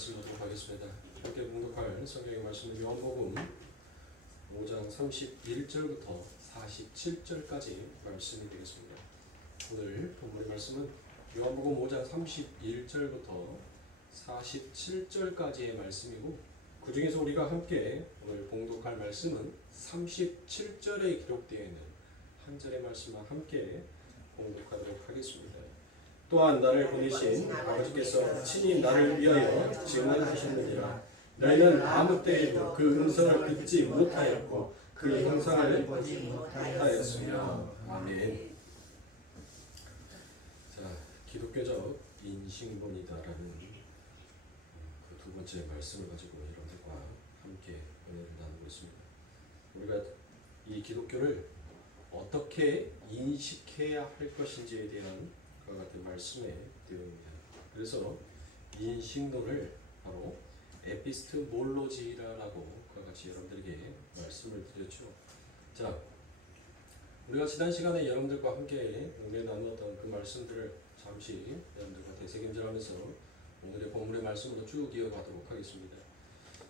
말씀 보도록 하겠습니다. 함께 봉독할 성경의 말씀은 요한복음 5장 31절부터 47절까지 말씀이 되겠습니다. 오늘 본문의 말씀은 요한복음 5장 31절부터 47절까지의 말씀이고, 그 중에서 우리가 함께 오늘 봉독할 말씀은 37절에 기록되어 있는 한 절의 말씀과 함께 봉독하도록 하겠습니다. 또한 나를 보내신 아버지께서 친히 나를 위하여 증언하셨느니라. 너희는 아무 때에도 그 음성을 듣지 못하였고 그 형상을 보지 못하였으며. 아멘. 자, 기독교적 인신본이다라는 그 두 번째 말씀을 가지고 여러분들과 함께 은혜를 나누고 있습니다. 우리가 이 기독교를 어떻게 인식해야 할 것인지에 대한 그와 같은 말씀의 내용입니다. 그래서 인식론을 바로 에피스테몰로지라고 그와 같이 여러분들에게 말씀을 드렸죠. 자, 우리가 지난 시간에 여러분들과 함께 은혜 나누었던 그 말씀들을 잠시 여러분들과 되새김질하면서 오늘의 본문의 말씀으로 쭉 이어가도록 하겠습니다.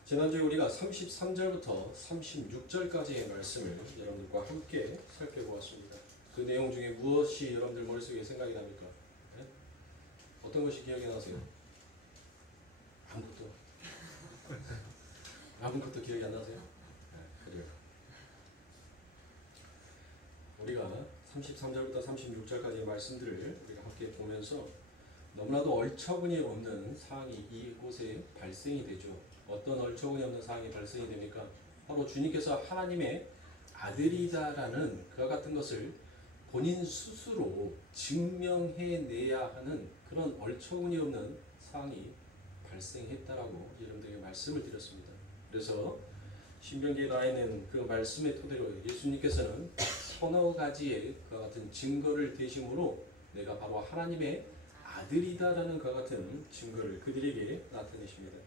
지난주에 우리가 33절부터 36절까지의 말씀을 여러분들과 함께 살펴보았습니다. 그 내용 중에 무엇이 여러분들 머릿속에 생각이 납니까? 네? 어떤 것이 기억이 나세요? 아무것도? 아무것도 기억이 안 나세요? 네, 그래요. 우리가 33절부터 36절까지의 말씀들을 우리가 함께 보면서 너무나도 얼처구니 없는 사항이 이곳에 발생이 되죠. 어떤 얼처구니 없는 사항이 발생이 됩니까? 바로 주님께서 하나님의 아들이다라는 그와 같은 것을 본인 스스로 증명해내야 하는 그런 얼처구니 없는 사항이 발생했다라고 여러분들에게 말씀을 드렸습니다. 그래서 신명기에 나와 있는 그 말씀의 토대로 예수님께서는 서너 가지의 그와 같은 증거를 대심으로 내가 바로 하나님의 아들이다라는 그와 같은 증거를 그들에게 나타내십니다.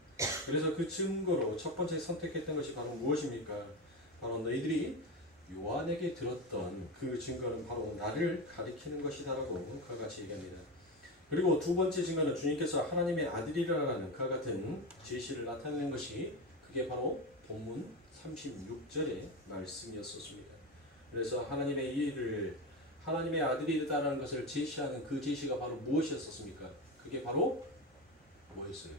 그래서 그 증거로 첫 번째 선택했던 것이 바로 무엇입니까? 바로 너희들이 요한에게 들었던 그 증거는 바로 나를 가리키는 것이다라고 그와 같이 얘기합니다. 그리고 두 번째 증거는 주님께서 하나님의 아들이라는 그와 같은 제시를 나타내는 것이 그게 바로 본문 36절의 말씀이었습니다. 그래서 하나님의 일을 하나님의 아들이다라는 것을 제시하는 그 제시가 바로 무엇이었습니까? 그게 바로 뭐였어요?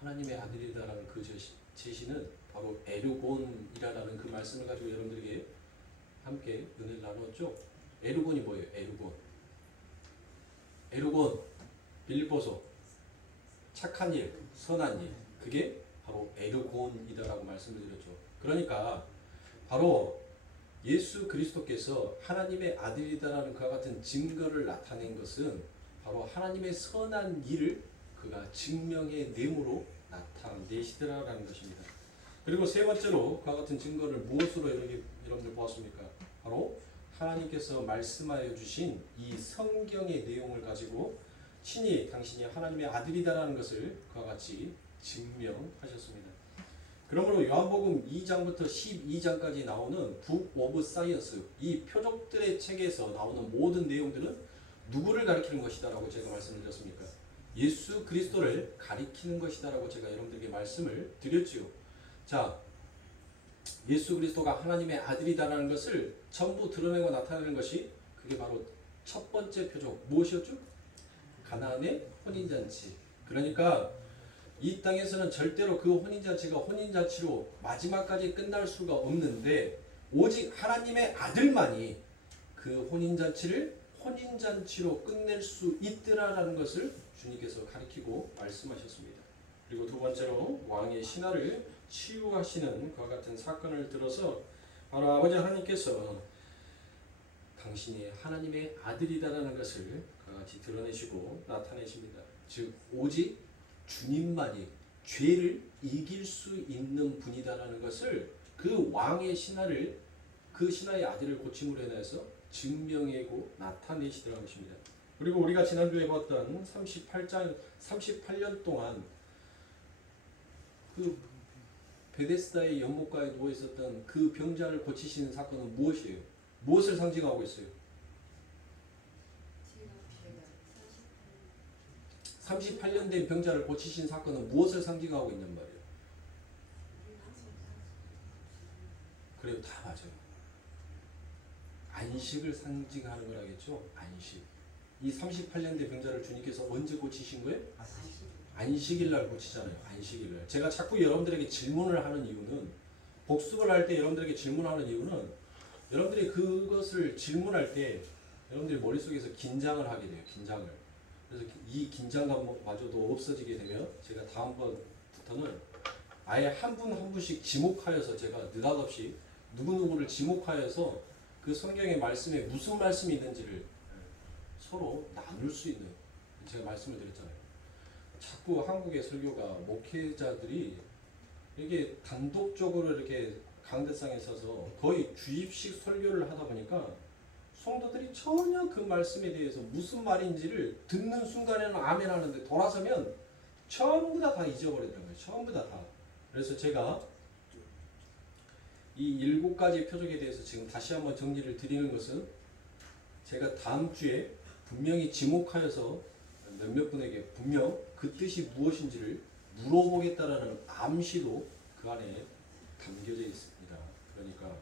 하나님의 아들이다라는 그 제시는 바로 에르곤이라는 그 말씀을 가지고 여러분들에게 함께 은혜를 나눴죠. 에르곤이 뭐예요? 에르곤, 빌립보서, 착한 일, 선한 일, 그게 바로 에르곤이다라고 말씀을 드렸죠. 그러니까 바로 예수 그리스도께서 하나님의 아들이다라는 그와 같은 증거를 나타낸 것은 바로 하나님의 선한 일을 그가 증명의 내용으로 나타내시더라라는 것입니다. 그리고 세 번째로 그와 같은 증거를 무엇으로 여러분들 보았습니까? 바로 하나님께서 말씀하여 주신 이 성경의 내용을 가지고 친히 당신이 하나님의 아들이다라는 것을 그와 같이 증명하셨습니다. 그러므로 요한복음 2장부터 12장까지 나오는 북 오브 사이언스, 이 표적들의 책에서 나오는 모든 내용들은 누구를 가리키는 것이다라고 제가 말씀을 드렸습니까? 예수 그리스도를 가리키는 것이다라고 제가 여러분들에게 말씀을 드렸지요. 자, 예수 그리스도가 하나님의 아들이다라는 것을 전부 드러내고 나타내는 것이 그게 바로 첫 번째 표적 무엇이었죠? 가나안의 혼인잔치. 그러니까 이 땅에서는 절대로 그 혼인잔치가 혼인잔치로 마지막까지 끝날 수가 없는데 오직 하나님의 아들만이 그 혼인잔치를 혼인잔치로 끝낼 수 있더라라는 것을 주님께서 가리키고 말씀하셨습니다. 그리고 두 번째로 왕의 신하를 치유하시는 그와 같은 사건을 들어서 바로 아버지 하나님께서 당신이 하나님의 아들이다라는 것을 같이 드러내시고 나타내십니다. 즉 오직 주님만이 죄를 이길 수 있는 분이다라는 것을 그 왕의 신하를 그 신하의 아들을 고침으로 인해서 증명하고 나타내시더라는 것입니다. 그리고 우리가 지난주에 봤던 38년 동안 그 베데스다의 연못가에 누워 있었던 그 병자를 고치시는 사건은 무엇이에요? 무엇을 상징하고 있어요? 38년 된 병자를 고치신 사건은 무엇을 상징하고 있는 말이에요? 그래요, 다 맞아요. 안식을 상징하는 거라겠죠. 안식. 이 38년 된 병자를 주님께서 언제 고치신 거예요? 안식일 날 고치잖아요. 안식일 날. 제가 자꾸 여러분들에게 질문을 하는 이유는, 복습을 할 때 여러분들에게 질문하는 이유는, 여러분들이 그것을 질문할 때 여러분들이 머릿속에서 긴장을 하게 돼요. 긴장을. 그래서 이 긴장감마저도 없어지게 되면 제가 다음번부터는 아예 한 분 한 분씩 지목하여서, 제가 느닷없이 누구누구를 지목하여서 그 성경의 말씀에 무슨 말씀이 있는지를 서로 나눌 수 있는, 제가 말씀을 드렸잖아요. 자꾸 한국의 설교가, 목회자들이 이게 단독적으로 이렇게 강대상에 서서 거의 주입식 설교를 하다 보니까 성도들이 전혀 그 말씀에 대해서 무슨 말인지를 듣는 순간에는 아멘 하는데 돌아서면 전부 다 잊어버리더라고요. 전부 다. 그래서 제가 이 7가지 표적에 대해서 지금 다시 한번 정리를 드리는 것은, 제가 다음 주에 분명히 지목하여서 몇몇 분에게 분명 그 뜻이 무엇인지를 물어보겠다라는 암시도 그 안에 담겨져 있습니다. 그러니까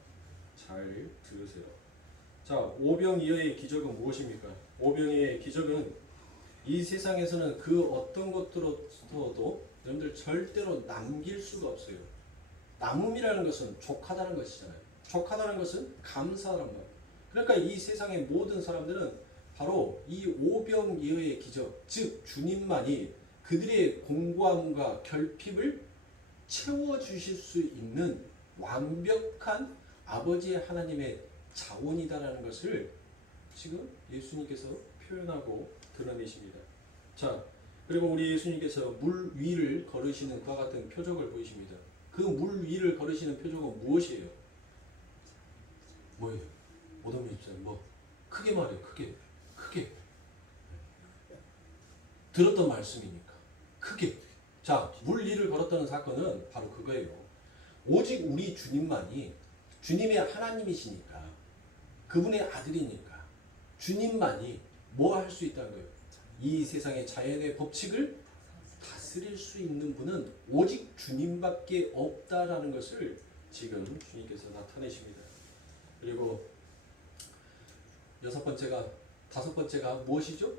잘 들으세요. 자, 오병이어의 기적은 무엇입니까? 오병이어의 기적은 이 세상에서는 그 어떤 것들로도 여러분들 절대로 남길 수가 없어요. 남음이라는 것은 족하다는 것이잖아요. 족하다는 것은 감사하는 것. 그러니까 이 세상의 모든 사람들은 바로 이 오병이어의 기적, 즉 주님만이 그들의 공고함과 결핍을 채워주실 수 있는 완벽한 아버지 하나님의 자원이다라는 것을 지금 예수님께서 표현하고 드러내십니다. 자, 그리고 우리 예수님께서 물 위를 걸으시는 그와 같은 표적을 보이십니다. 그 물 위를 걸으시는 표적은 무엇이에요? 뭐예요? 오동민 집사님, 뭐 크게 말해요. 크게 들었던 말씀이니까 크게. 자, 물 위를 걸었다는 사건은 바로 그거예요. 오직 우리 주님만이, 주님의 하나님이시니까, 그분의 아들이니까 주님만이 뭐 할 수 있다는 거예요? 이 세상의 자연의 법칙을 다스릴 수 있는 분은 오직 주님밖에 없다라는 것을 지금 주님께서 나타내십니다. 그리고 다섯 번째가 무엇이죠?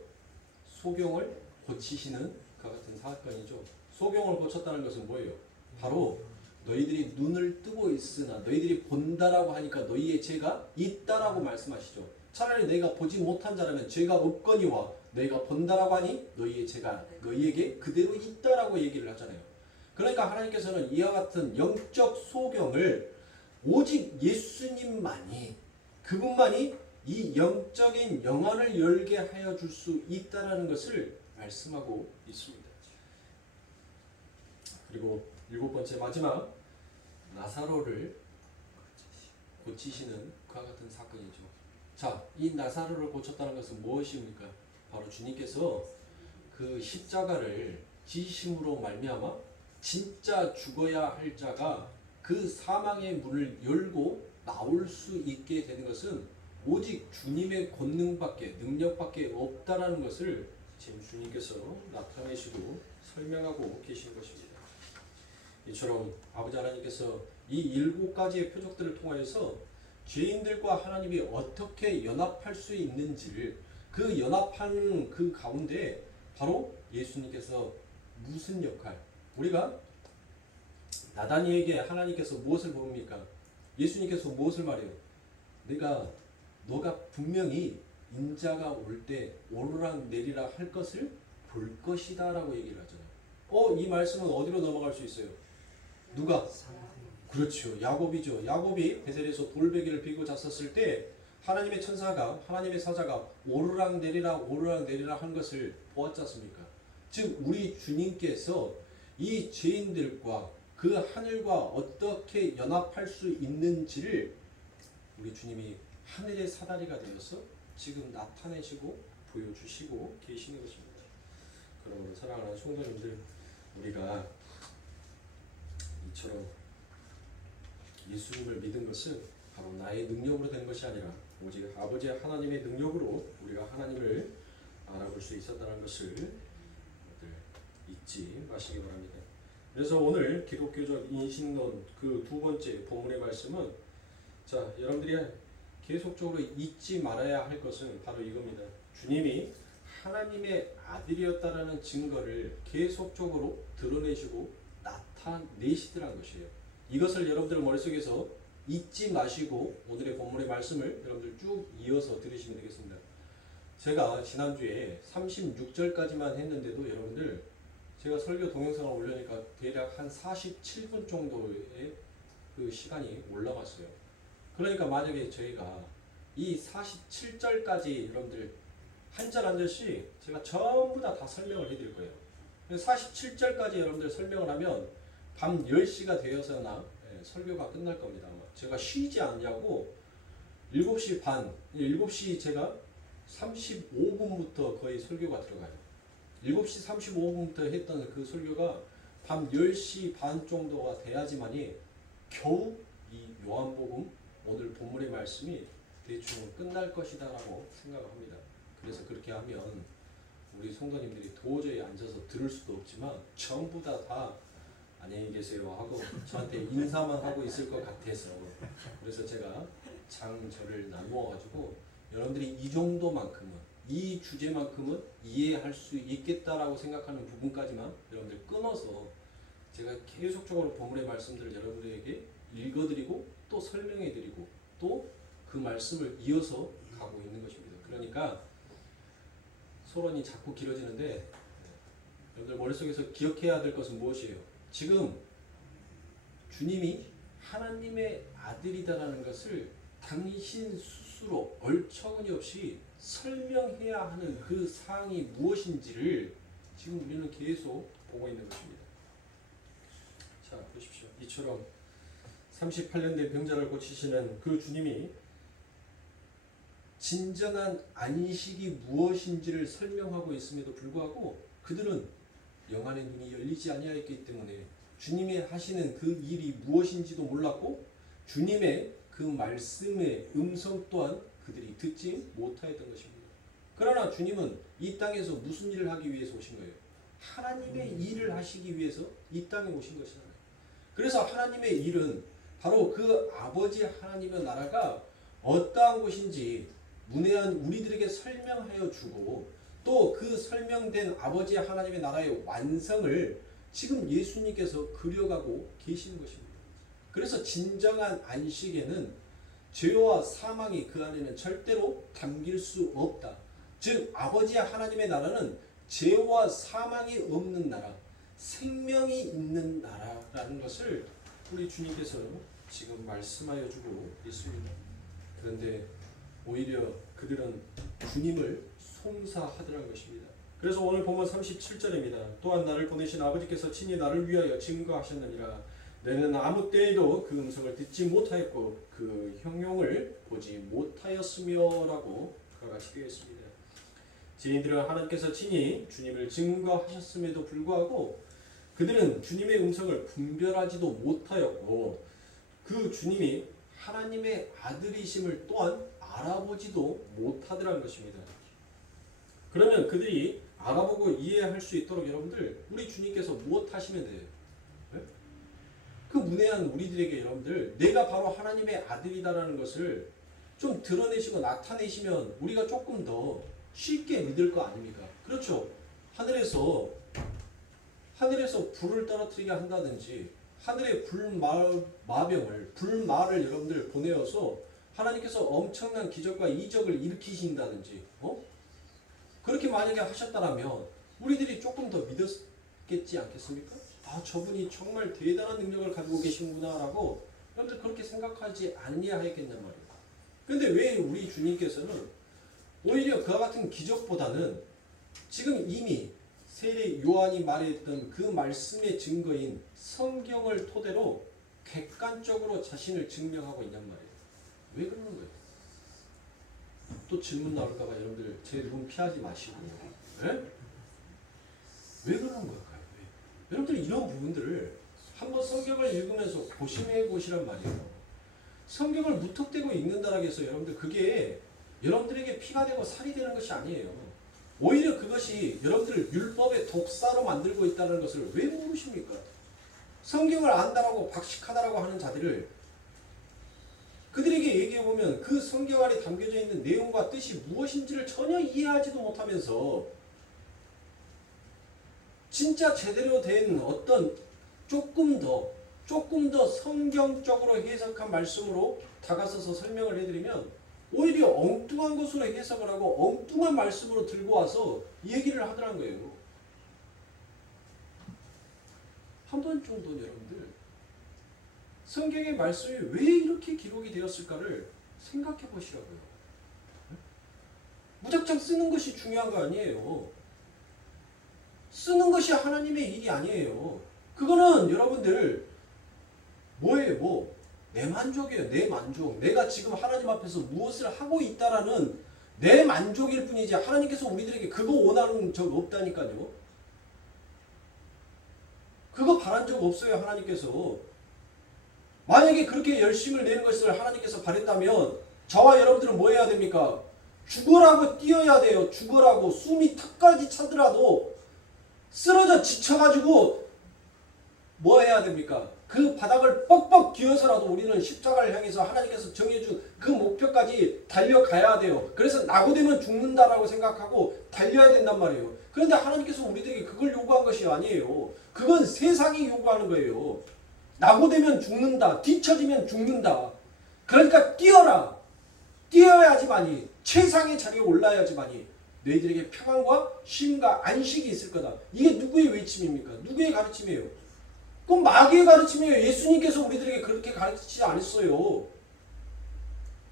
소경을 고치시는 그 같은 사건이죠. 소경을 고쳤다는 것은 뭐예요? 바로 너희들이 눈을 뜨고 있으나 너희들이 본다라고 하니까 너희의 죄가 있다라고 말씀하시죠. 차라리 내가 보지 못한 자라면 죄가 없거니와 너희가 본다라고 하니 너희의 죄가 너희에게 그대로 있다라고 얘기를 하잖아요. 그러니까 하나님께서는 이와 같은 영적 소경을 오직 예수님만이, 그분만이 이 영적인 영안을 열게 하여 줄 수 있다라는 것을 말씀하고 있습니다. 그리고 7번째 마지막, 나사로를 고치시는 그와 같은 사건이죠. 자, 이 나사로를 고쳤다는 것은 무엇입니까? 바로 주님께서 그 십자가를 지심으로 말미암아 진짜 죽어야 할 자가 그 사망의 문을 열고 나올 수 있게 되는 것은 오직 주님의 권능밖에, 능력밖에 없다라는 것을 지금 주님께서 나타내시고 설명하고 계신 것입니다. 이처럼 아버지 하나님께서 이 7가지의 표적들을 통하여서 죄인들과 하나님이 어떻게 연합할 수 있는지를, 그 연합하는 그 가운데 바로 예수님께서 무슨 역할, 우리가 나다니에게 하나님께서 무엇을 보릅니까? 예수님께서 무엇을 말해요? 너가 분명히 인자가 올 때 오르락 내리락 할 것을 볼 것이다 라고 얘기를 하잖아요. 이 말씀은 어디로 넘어갈 수 있어요? 누가? 그렇죠. 야곱이죠. 야곱이 베델에서 돌베개를 비고 잤었을 때 하나님의 천사가, 하나님의 사자가 오르락 내리락 한 것을 보았지 않습니까? 즉 우리 주님께서 이 죄인들과 그 하늘과 어떻게 연합할 수 있는지를 우리 주님이 하늘의 사다리가 되어서 지금 나타내시고 보여주시고 계시는 것입니다. 그러므로 사랑하는 성도님들, 우리가 이처럼 예수님을 믿은 것은 바로 나의 능력으로 되는 것이 아니라 오직 아버지 하나님의 능력으로 우리가 하나님을 알아볼 수 있었다는 것을 기억하시기 바랍니다. 그래서 오늘 기독교적 인식론 그 두 번째 본문의 말씀은 자, 여러분들이 계속적으로 잊지 말아야 할 것은 바로 이겁니다. 주님이 하나님의 아들이었다라는 증거를 계속적으로 드러내시고 나타내시더란 것이에요. 이것을 여러분들 머릿속에서 잊지 마시고 오늘의 본문의 말씀을 여러분들 쭉 이어서 들으시면 되겠습니다. 제가 지난주에 36절까지만 했는데도 여러분들 제가 설교 동영상을 올려니까 대략 한 47분 정도의 그 시간이 올라갔어요. 그러니까 만약에 저희가 이 47절까지 여러분들 한 절 한 절씩 제가 전부 다 설명을 해드릴 거예요. 47절까지 여러분들 설명을 하면 밤 10시가 되어서나 설교가 끝날 겁니다. 아마. 제가 쉬지 않냐고 7시 반, 7시 제가 35분부터 거의 설교가 들어가요. 7시 35분부터 했던 그 설교가 밤 10시 반 정도가 돼야지만이 겨우 이 요한복음 오늘 본문의 말씀이 대충 끝날 것이다 라고 생각을 합니다. 그래서 그렇게 하면 우리 성도님들이 도저히 앉아서 들을 수도 없지만 전부 다 안녕히 계세요 하고 저한테 인사만 하고 있을 것 같아서 그래서 제가 장절을 나누어 가지고 여러분들이 이 정도만큼은 이 주제만큼은 이해할 수 있겠다라고 생각하는 부분까지만 여러분들 끊어서 제가 계속적으로 본문의 말씀들을 여러분들에게 읽어드리고 또 설명해드리고 또 그 말씀을 이어서 가고 있는 것입니다. 그러니까 소론이 자꾸 길어지는데 여러분들 머릿속에서 기억해야 될 것은 무엇이에요? 지금 주님이 하나님의 아들이다라는 것을 당신 스스로 얼처구니 없이 설명해야 하는 그 사항이 무엇인지를 지금 우리는 계속 보고 있는 것입니다. 자, 보십시오. 이처럼 38년 된 병자를 고치시는 그 주님이 진정한 안식이 무엇인지를 설명하고 있음에도 불구하고 그들은 영안의 눈이 열리지 아니하였기 때문에 주님이 하시는 그 일이 무엇인지도 몰랐고 주님의 그 말씀의 음성 또한 그들이 듣지 못하였던 것입니다. 그러나 주님은 이 땅에서 무슨 일을 하기 위해서 오신 거예요? 하나님의 일을 하시기 위해서 이 땅에 오신 것이잖아요. 그래서 하나님의 일은 바로 그 아버지 하나님의 나라가 어떠한 곳인지 문외한 우리들에게 설명하여 주고 또 그 설명된 아버지 하나님의 나라의 완성을 지금 예수님께서 그려가고 계시는 것입니다. 그래서 진정한 안식에는 죄와 사망이 그 안에는 절대로 담길 수 없다. 즉 아버지 하나님의 나라는 죄와 사망이 없는 나라, 생명이 있는 나라라는 것을 우리 주님께서 지금 말씀하여 주고 있습니다. 그런데 오히려 그들은 주님을 송사하더라는 것입니다. 그래서 오늘 보면 37절입니다. 또한 나를 보내신 아버지께서 친히 나를 위하여 증거하셨느니라. 너희는 아무 때에도 그 음성을 듣지 못하였고 그 형용을 보지 못하였으며라고 그와 같이 되어 있습니다. 지인들은 하나님께서 친히 주님을 증거하셨음에도 불구하고 그들은 주님의 음성을 분별하지도 못하였고 그 주님이 하나님의 아들이심을 또한 알아보지도 못하더라는 것입니다. 그러면 그들이 알아보고 이해할 수 있도록 여러분들 우리 주님께서 무엇 하시면 돼요? 네? 그 문외한 우리들에게 여러분들 내가 바로 하나님의 아들이다라는 것을 좀 드러내시고 나타내시면 우리가 조금 더 쉽게 믿을 거 아닙니까? 그렇죠. 하늘에서 불을 떨어뜨리게 한다든지 하늘의 불마를 여러분들 보내어서 하나님께서 엄청난 기적과 이적을 일으키신다든지 그렇게 만약에 하셨다면 우리들이 조금 더 믿었겠지 않겠습니까? 아, 저분이 정말 대단한 능력을 가지고 계시구나 라고 여러분들 그렇게 생각하지 아니하겠냔 말이에요. 근데 왜 우리 주님께서는 오히려 그와 같은 기적보다는 지금 이미 세례 요한이 말했던 그 말씀의 증거인 성경을 토대로 객관적으로 자신을 증명하고 있냔 말이에요. 왜 그러는 거예요? 또 질문 나올까봐 여러분들 제 눈 피하지 마시고 왜? 왜 그러는 걸까요? 왜? 여러분들 이런 부분들을 한번 성경을 읽으면서 고심해 보시란 말이에요. 성경을 무턱대고 읽는다라고 해서 여러분들 그게 여러분들에게 피가 되고 살이 되는 것이 아니에요. 오히려 그것이 여러분들을 율법의 독사로 만들고 있다는 것을 왜 모르십니까? 성경을 안다라고 박식하다라고 하는 자들을 그들에게 얘기해보면 그 성경 안에 담겨져 있는 내용과 뜻이 무엇인지를 전혀 이해하지도 못하면서 진짜 제대로 된 어떤 조금 더 성경적으로 해석한 말씀으로 다가서서 설명을 해드리면 오히려 엉뚱한 것으로 해석을 하고 엉뚱한 말씀으로 들고 와서 얘기를 하더란 거예요. 한 번 정도는 여러분들 성경의 말씀이 왜 이렇게 기록이 되었을까를 생각해 보시라고요. 무작정 쓰는 것이 중요한 거 아니에요. 쓰는 것이 하나님의 일이 아니에요. 그거는 여러분들 뭐예요? 내 만족이에요. 내 만족. 내가 지금 하나님 앞에서 무엇을 하고 있다라는 내 만족일 뿐이지 하나님께서 우리들에게 그거 원하는 적 없다니까요. 그거 바란 적 없어요. 하나님께서. 만약에 그렇게 열심을 내는 것을 하나님께서 바랬다면 저와 여러분들은 뭐 해야 됩니까? 죽어라고 뛰어야 돼요. 죽어라고. 숨이 턱까지 차더라도 쓰러져 지쳐가지고 뭐 해야 됩니까? 그 바닥을 뻑뻑 기어서라도 우리는 십자가를 향해서 하나님께서 정해준 그 목표까지 달려가야 돼요. 그래서 낙오되면 죽는다라고 생각하고 달려야 된단 말이에요. 그런데 하나님께서 우리들에게 그걸 요구한 것이 아니에요. 그건 세상이 요구하는 거예요. 낙오되면 죽는다. 뒤처지면 죽는다. 그러니까 뛰어라. 뛰어야지만이 최상의 자리에 올라야지만이 너희들에게 평안과 쉼과 안식이 있을 거다. 이게 누구의 외침입니까? 누구의 가르침이에요? 그럼 마귀의 가르침이에요. 예수님께서 우리들에게 그렇게 가르치지 않았어요.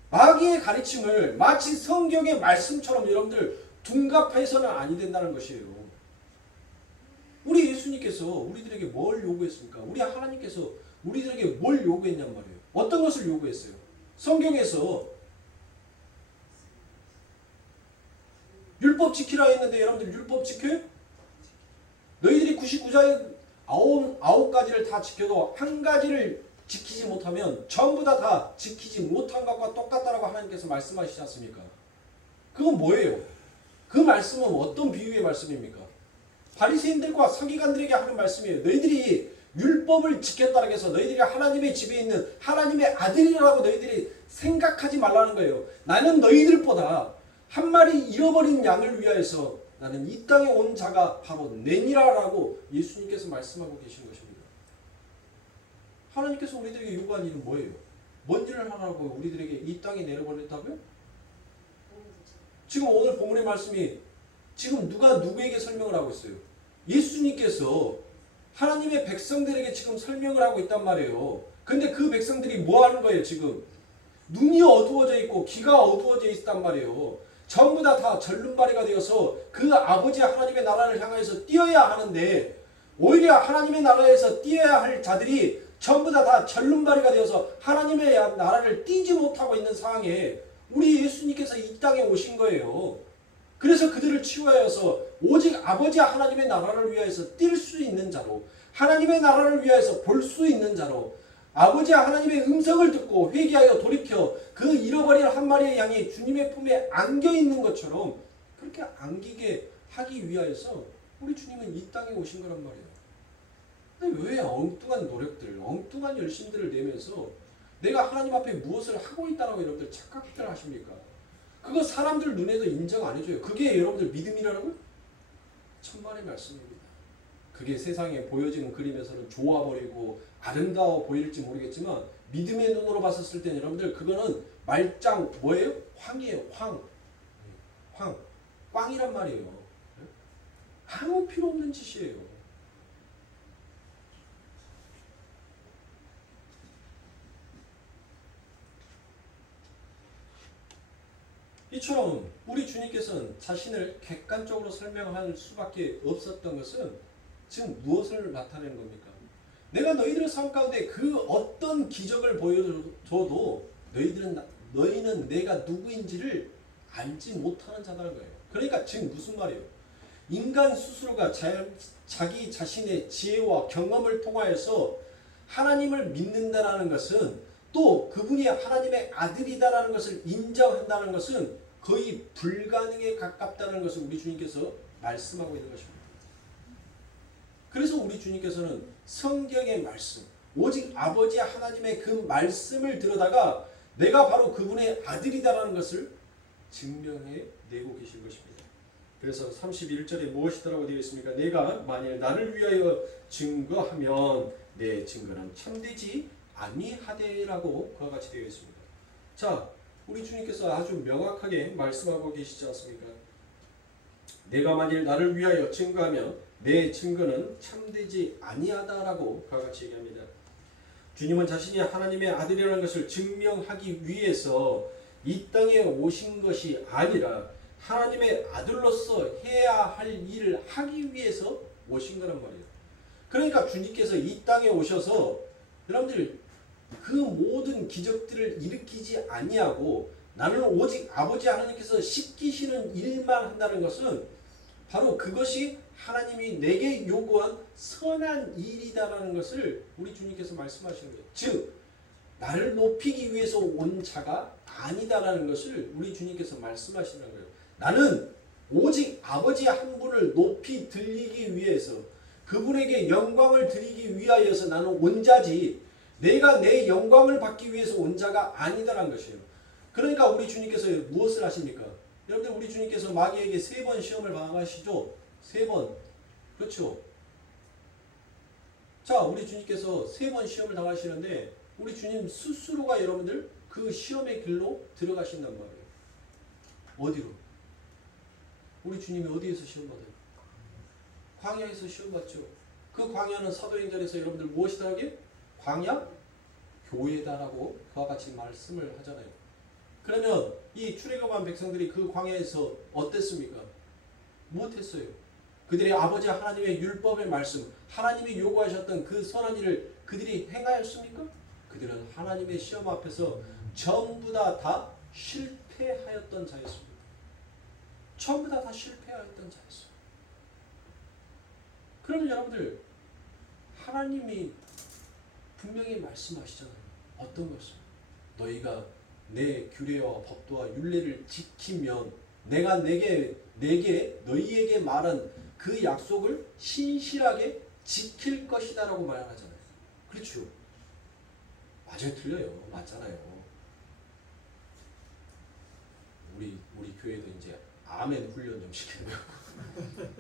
마귀의 가르침을 마치 성경의 말씀처럼 여러분들 둔갑해서는 아니 된다는 것이에요. 우리 예수님께서 우리들에게 뭘 요구했습니까? 우리 하나님께서 우리들에게 뭘 요구했냔 말이에요. 어떤 것을 요구했어요? 성경에서 율법 지키라 했는데 여러분들 율법 지켜요? 너희들이 99자의 9가지를 다 지켜도 한 가지를 지키지 못하면 전부 다 지키지 못한 것과 똑같다라고 하나님께서 말씀하시지 않습니까? 그건 뭐예요? 그 말씀은 어떤 비유의 말씀입니까? 바리새인들과 서기관들에게 하는 말씀이에요. 너희들이 율법을 지켰다고 해서 너희들이 하나님의 집에 있는 하나님의 아들이라고 너희들이 생각하지 말라는 거예요. 나는 너희들보다 한 마리 잃어버린 양을 위하여서 나는 이 땅에 온 자가 바로 내니라라고 예수님께서 말씀하고 계신 것입니다. 하나님께서 우리들에게 요구한 일은 뭐예요? 뭔 일을 하라고 우리들에게 이 땅에 내려보냈다고요? 지금 오늘 본문의 말씀이 지금 누가 누구에게 설명을 하고 있어요? 예수님께서 하나님의 백성들에게 지금 설명을 하고 있단 말이에요. 근데 그 백성들이 뭐 하는 거예요 지금? 눈이 어두워져 있고 귀가 어두워져 있단 말이에요. 전부 다 절름발이가 되어서 그 아버지 하나님의 나라를 향해서 뛰어야 하는데 오히려 하나님의 나라에서 뛰어야 할 자들이 전부 다 절름발이가 되어서 하나님의 나라를 뛰지 못하고 있는 상황에 우리 예수님께서 이 땅에 오신 거예요. 그래서 그들을 치유하여서 오직 아버지 하나님의 나라를 위하여서 뛸 수 있는 자로 하나님의 나라를 위하여서 볼 수 있는 자로 아버지 하나님의 음성을 듣고 회개하여 돌이켜 그 잃어버린 한 마리의 양이 주님의 품에 안겨있는 것처럼 그렇게 안기게 하기 위하여서 우리 주님은 이 땅에 오신 거란 말이에요. 근데 왜 엉뚱한 노력들, 엉뚱한 열심들을 내면서 내가 하나님 앞에 무엇을 하고 있다라고 여러분들 착각들 하십니까? 그거 사람들 눈에도 인정 안 해줘요. 그게 여러분들 믿음이라고요? 천만의 말씀입니다. 그게 세상에 보여지는 그림에서는 좋아 보이고 아름다워 보일지 모르겠지만 믿음의 눈으로 봤었을 때는 여러분들 그거는 말짱 뭐예요? 황이에요. 황. 꽝이란 말이에요. 아무 필요 없는 짓이에요. 이처럼 우리 주님께서는 자신을 객관적으로 설명할 수밖에 없었던 것은 지금 무엇을 나타내는 겁니까? 내가 너희들의 삶 가운데 그 어떤 기적을 보여줘도 너희는 내가 누구인지를 알지 못하는 자라는 거예요. 그러니까 지금 무슨 말이에요? 인간 스스로가 자기 자신의 지혜와 경험을 통하여서 하나님을 믿는다라는 것은 또 그분이 하나님의 아들이다라는 것을 인정한다는 것은 거의 불가능에 가깝다는 것을 우리 주님께서 말씀하고 있는 것입니다. 그래서 우리 주님께서는 성경의 말씀, 오직 아버지 하나님의 그 말씀을 들여다가 내가 바로 그분의 아들이다라는 것을 증명해 내고 계신 것입니다. 그래서 31절에 무엇이더라고 되어 있습니까? 내가 만일 나를 위하여 증거하면 내 증거는 참되지 아니하되라고 그와 같이 되어 있습니다. 자, 우리 주님께서 아주 명확하게 말씀하고 계시지 않습니까? 내가 만일 나를 위하여 증거하면 내 증거는 참되지 아니하다라고 그와 같이 얘기합니다. 주님은 자신이 하나님의 아들이라는 것을 증명하기 위해서 이 땅에 오신 것이 아니라 하나님의 아들로서 해야 할 일을 하기 위해서 오신 거란 말이에요. 그러니까 주님께서 이 땅에 오셔서 여러분들 그 모든 기적들을 일으키지 아니하고 나는 오직 아버지 하나님께서 시키시는 일만 한다는 것은 바로 그것이 하나님이 내게 요구한 선한 일이다라는 것을 우리 주님께서 말씀하시는 거예요. 즉 나를 높이기 위해서 온 자가 아니다라는 것을 우리 주님께서 말씀하시는 거예요. 나는 오직 아버지 한 분을 높이 들리기 위해서 그분에게 영광을 드리기 위하여서 나는 온 자지 내가 내 영광을 받기 위해서 온 자가 아니다라는 것이에요. 그러니까 우리 주님께서 무엇을 하십니까? 여러분들 우리 주님께서 마귀에게 3번 시험을 당하시죠? 3번. 그렇죠? 자, 우리 주님께서 3번 시험을 당하시는데 우리 주님 스스로가 여러분들 그 시험의 길로 들어가신단 말이에요. 어디로? 우리 주님이 어디에서 시험 받아요? 광야에서 시험 받죠. 그 광야는 사도행전에서 여러분들 무엇이다라게? 광야 교회다라고 그와 같이 말씀을 하잖아요. 그러면 이 출애굽한 백성들이 그 광야에서 어땠습니까? 못했어요. 그들의 아버지 하나님의 율법의 말씀, 하나님이 요구하셨던 그 선한 일을 그들이 행하였습니까? 그들은 하나님의 시험 앞에서 전부 다 실패하였던 자였습니다. 전부 다 실패하였던 자였어요. 그러면 여러분들 하나님이 분명히 말씀하시잖아요. 어떤 것을? 너희가 내 규례와 법도와 율례를 지키면 내가 내게 너희에게 말한 그 약속을 신실하게 지킬 것이다 라고 말하잖아요. 그렇죠? 맞아요? 틀려요? 맞잖아요. 우리 교회도 이제 아멘 훈련 좀 시켜요.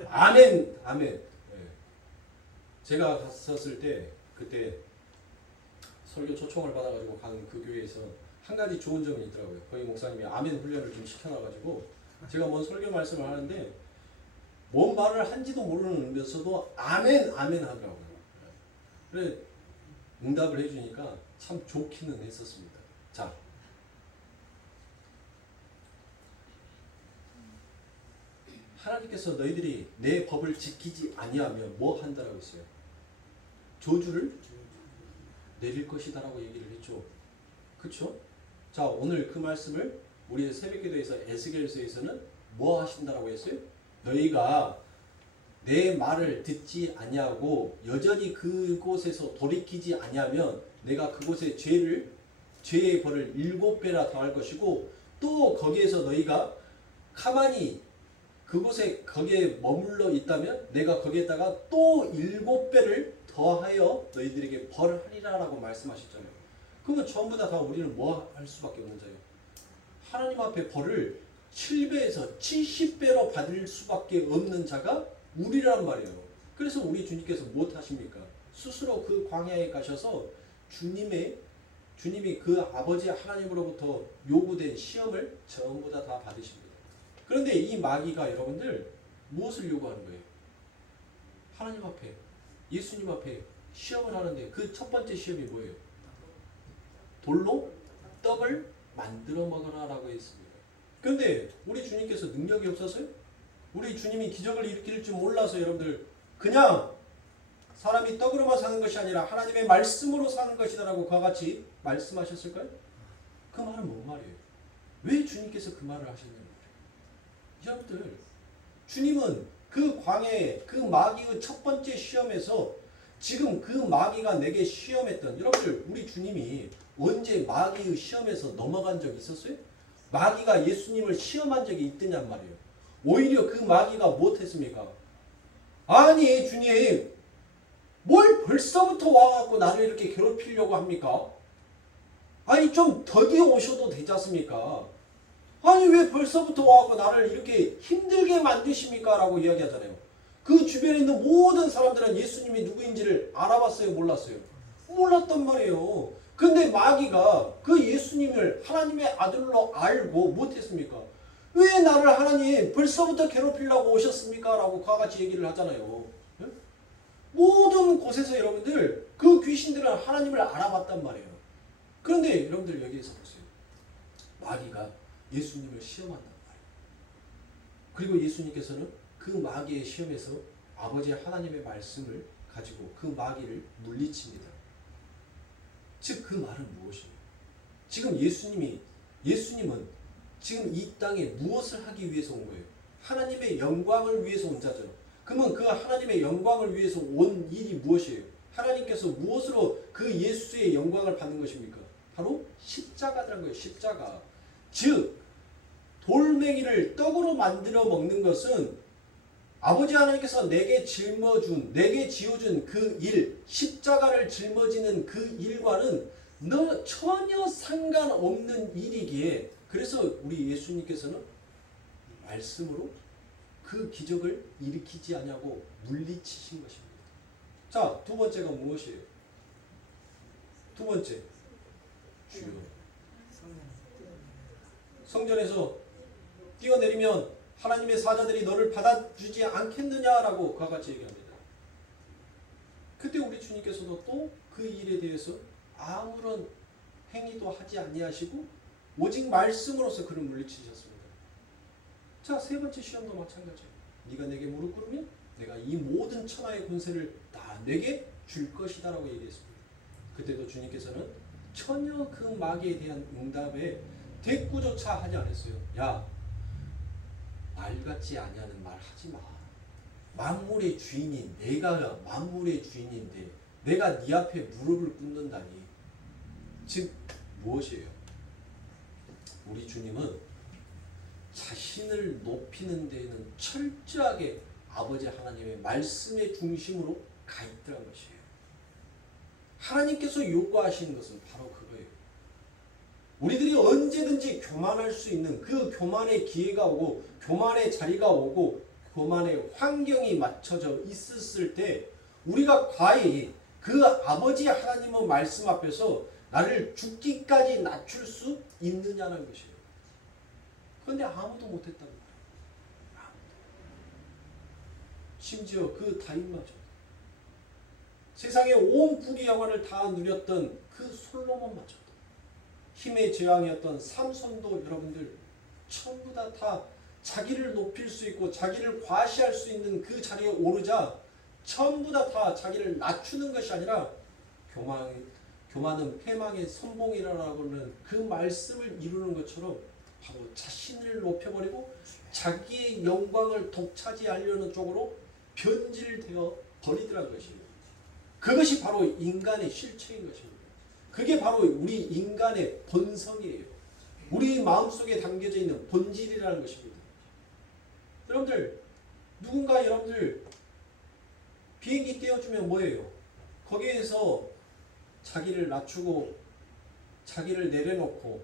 아멘. 네. 제가 갔었을 때 그때 설교 초청을 받아가지고 간 그 교회에서 한 가지 좋은 점이 있더라고요. 거기 목사님이 아멘 훈련을 좀 시켜놔가지고 제가 뭔 설교 말씀을 하는데 뭔 말을 한지도 모르면서도 아멘 하더라고요. 그래 응답을 해주니까 참 좋기는 했었습니다. 자, 하나님께서 너희들이 내 법을 지키지 아니하면 뭐 한다라고 했어요? 저주를 내릴 것이다라고 얘기를 했죠. 그렇죠? 자, 오늘 그 말씀을 우리의 새벽기도에서 에스겔서에서는 뭐 하신다라고 했어요? 너희가 내 말을 듣지 아니하고 여전히 그곳에서 돌이키지 아니하면 내가 그곳에 죄의 벌을 7배나 더할 것이고 또 거기에서 너희가 가만히 거기에 머물러 있다면 내가 거기에다가 또 7배를 더하여 너희들에게 벌하리라라고 말씀하셨잖아요. 그러면 전부 다 우리는 뭐 할 수밖에 없는 자예요? 하나님 앞에 벌을 7배에서 70배로 받을 수밖에 없는 자가 우리란 말이에요. 그래서 우리 주님께서 무엇 하십니까? 스스로 그 광야에 가셔서 주님이 그 아버지 하나님으로부터 요구된 시험을 전부 다 받으십니다. 그런데 이 마귀가 여러분들 무엇을 요구하는 거예요? 하나님 앞에, 예수님 앞에 시험을 하는데 그 첫 번째 시험이 뭐예요? 돌로 떡을 만들어 먹으라라고 했습니다. 그런데 우리 주님께서 능력이 없어서요? 우리 주님이 기적을 일으킬 줄 몰라서 여러분들 그냥 사람이 떡으로만 사는 것이 아니라 하나님의 말씀으로 사는 것이다라고 그와 같이 말씀하셨을까요? 그 말은 뭔 말이에요? 왜 주님께서 그 말을 하셨냐는 말이에요. 여러분들 주님은 그 광야에 그 마귀의 첫 번째 시험에서 지금 그 마귀가 내게 시험했던 여러분들 우리 주님이 언제 마귀의 시험에서 넘어간 적 있었어요? 마귀가 예수님을 시험한 적이 있더냔 말이에요. 오히려 그 마귀가 못했습니까? 아니 주님 뭘 벌써부터 와갖고 나를 이렇게 괴롭히려고 합니까? 아니 좀 더디어 오셔도 되지 않습니까? 아니 왜 벌써부터 와갖고 나를 이렇게 힘들게 만드십니까? 라고 이야기하잖아요. 그 주변에 있는 모든 사람들은 예수님이 누구인지를 알아봤어요? 몰랐어요? 몰랐단 말이에요. 근데 마귀가 그 예수님을 하나님의 아들로 알고 못했습니까? 왜 나를 하나님 벌써부터 괴롭히려고 오셨습니까? 라고 그와 같이 얘기를 하잖아요. 모든 곳에서 여러분들 그 귀신들은 하나님을 알아봤단 말이에요. 그런데 여러분들 여기에서 보세요. 마귀가 예수님을 시험한단 말이에요. 그리고 예수님께서는 그 마귀의 시험에서 아버지 하나님의 말씀을 가지고 그 마귀를 물리칩니다. 즉 그 말은 무엇이에요? 지금 예수님은 지금 이 땅에 무엇을 하기 위해서 온 거예요? 하나님의 영광을 위해서 온 자죠. 그러면 그 하나님의 영광을 위해서 온 일이 무엇이에요? 하나님께서 무엇으로 그 예수의 영광을 받는 것입니까? 바로 십자가라는 거예요. 십자가. 즉 돌멩이를 떡으로 만들어 먹는 것은 아버지 하나님께서 내게 지어준 그 일, 십자가를 짊어지는 그 일과는 전혀 상관없는 일이기에 그래서 우리 예수님께서는 말씀으로 그 기적을 일으키지 않냐고 물리치신 것입니다. 자, 두 번째가 무엇이에요? 두 번째, 주여. 성전에서 뛰어내리면 하나님의 사자들이 너를 받아주지 않겠느냐라고 그와 같이 얘기합니다. 그때 우리 주님께서도 또 그 일에 대해서 아무런 행위도 하지 아니하시고 오직 말씀으로서 그를 물리치셨습니다. 자, 세 번째 시험도 마찬가지예요. 네가 내게 무릎 꿇으면 내가 이 모든 천하의 권세를 다 내게 줄 것이다 라고 얘기했습니다. 그때도 주님께서는 전혀 그 마귀에 대한 응답에 대꾸조차 하지 않았어요. 야, 말 같지 아니하는 말 하지 마. 만물의 주인인 내가 만물의 주인인데 내가 네 앞에 무릎을 꿇는다니. 즉 무엇이에요? 우리 주님은 자신을 높이는 데에는 철저하게 아버지 하나님의 말씀의 중심으로 가 있더라는 것이에요. 하나님께서 요구하시는 것은 바로 그거예요. 우리들이 언제든지 교만할 수 있는 그 교만의 기회가 오고 교만의 자리가 오고 교만의 환경이 맞춰져 있었을 때 우리가 과연 그 아버지 하나님의 말씀 앞에서 나를 죽기까지 낮출 수 있느냐는 것이에요. 그런데 아무도 못했단 말이에요. 심지어 그 다윗마저 세상의 온 부귀 영화를 다 누렸던 그 솔로몬마저도 힘의 제왕이었던 삼손도 여러분들 전부 다 자기를 높일 수 있고 자기를 과시할 수 있는 그 자리에 오르자 전부 다 자기를 낮추는 것이 아니라 교만은 패망의 선봉이라는 그 말씀을 이루는 것처럼 바로 자신을 높여버리고 자기의 영광을 독차지하려는 쪽으로 변질되어 버리더라는 것입니다. 그것이 바로 인간의 실체인 것입니다. 그게 바로 우리 인간의 본성이에요. 우리 마음속에 담겨져 있는 본질이라는 것입니다. 여러분들 누군가 여러분들 비행기 띄워주면 뭐예요? 거기에서 자기를 낮추고 자기를 내려놓고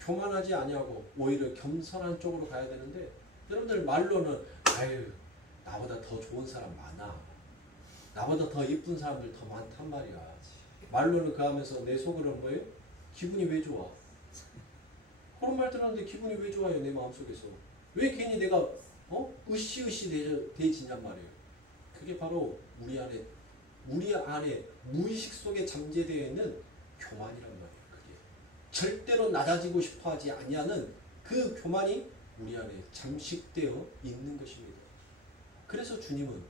교만하지 아니하고 오히려 겸손한 쪽으로 가야 되는데 여러분들 말로는 아유 나보다 더 좋은 사람 많아. 나보다 더 예쁜 사람들 더 많단 말이야. 말로는 그 하면서 내 속으로는 뭐예요? 기분이 왜 좋아? 그런 말 들었는데 기분이 왜 좋아요? 내 마음속에서. 왜 괜히 내가 으쌰으쌰 대지냔 말이에요. 그게 바로 우리 안에 무의식 속에 잠재되어 있는 교만이란 말이에요. 그게 절대로 낮아지고 싶어하지 아니하는 그 교만이 우리 안에 잠식되어 있는 것입니다. 그래서 주님은